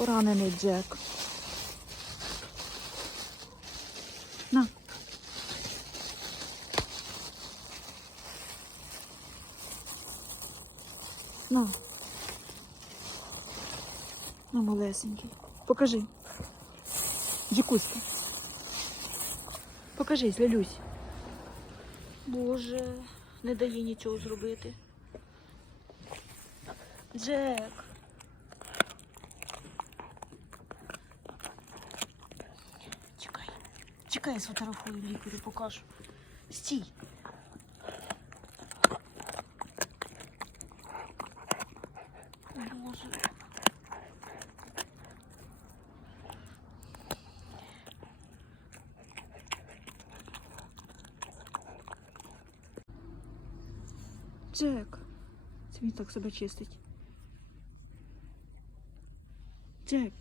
Поранений Джек. На. На. На, малесенький. Покажи. Дікуська. Покажись, Лялюсь. Боже, не дає нічого зробити. Джек. Чекай, я сфотографую лікарю, покажу. Стій. Боже. Джек. Це він так себе чистить. Джек.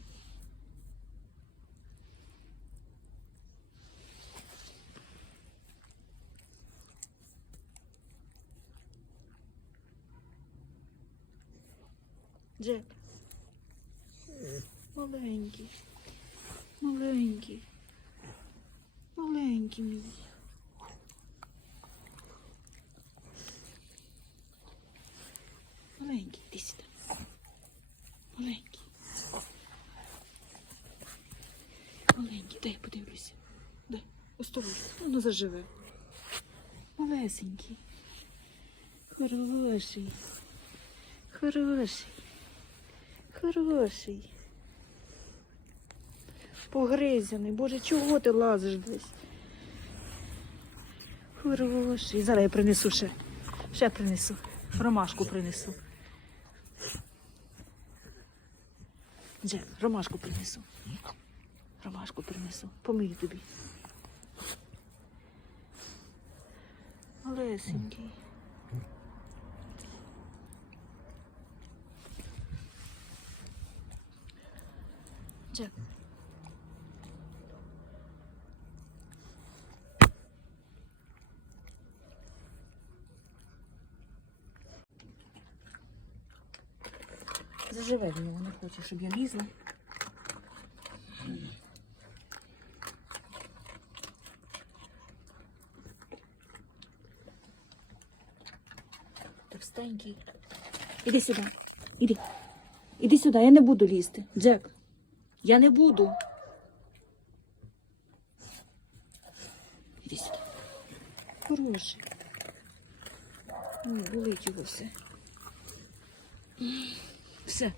Джек. Маленький. Маленький. Маленький мій. Маленький, іди сюди. Маленький. Маленький, дай подивлюся. Дай, осторожно, воно заживе. Малесенький. Хороший. Хороший. Хороший. Погризаний. Боже, чого ти лазиш десь? Хороший. Зараз я принесу ще. Ще принесу. Ромашку принесу. Джек, ромашку принесу. Ромашку принесу. Помию тобі. Малесенький. Джек. Заживе в нього, не хоче, щоб я лізла. Товстенький. Іди сюди. Іди. Іди сюди, я не буду лізти. Джек. Я не буду. Іди. Хороший. Ой, болить його все. Все,